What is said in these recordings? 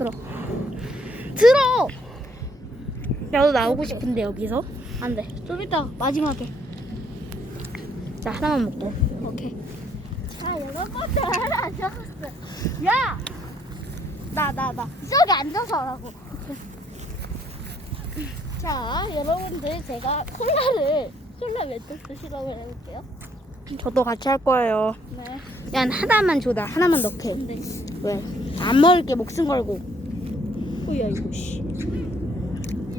들어. 들어. 나도 나오고 싶은데 여기서. 안 돼. 좀 이따 마지막에. 자, 하나만 먹고. 오케이. 자, 여러분들 앉았어. 야! 나. 저기 앉아서 하라고. 자, 여러분들 제가 콜라 멘토스 실험을 해볼게요. 저도 같이 할 거예요. 네. 야, 하나만 줘다. 하나만 넣게. 네. 왜? 안 먹을게. 목숨 걸고. 뭐야 이거 씨.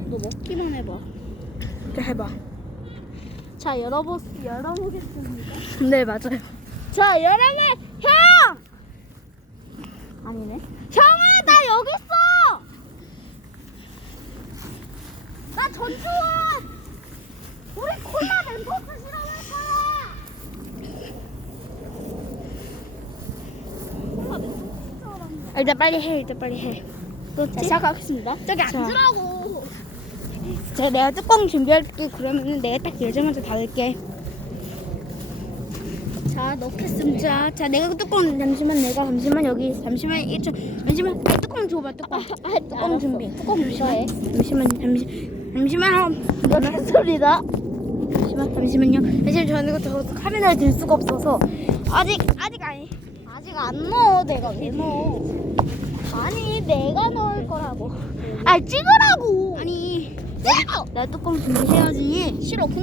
너 먹기만 해봐. 이렇게 해봐. 자, 열어보겠습니다. 네, 맞아요. 자, 여러분, 형! 아니네. 형아, 나 여기 있어! 나 전주원! 우리 콜라 멘토스 실험할 거야! 콜라 멘토스 실험한다. 일단 빨리 해. 일단 빨리 해. 자, 시작하겠습니다. 저기 자. 앉으라고! 내가 뚜껑 준비할게. 그러면은 내가 딱 예정한테 닫을게. 자, 넣겠습니다. 자, 내가 뚜껑 잠시만 여기 잠시만 1초 잠시만 뚜껑 줘봐 뚜껑. 뚜껑 알았어. 준비. 뚜껑 준비해. 잠시만. 넣겠습니다. 잠시만요. 사실 저는 저 카메라를 들 수가 없어서 아직 아니. 아직 안 넣어. 내가 왜 넣어? 아니, 내가 넣을 거라고. 아 찍으라고. 아니 찍어. 나 뚜껑 준비해야지. 싫어. 그냥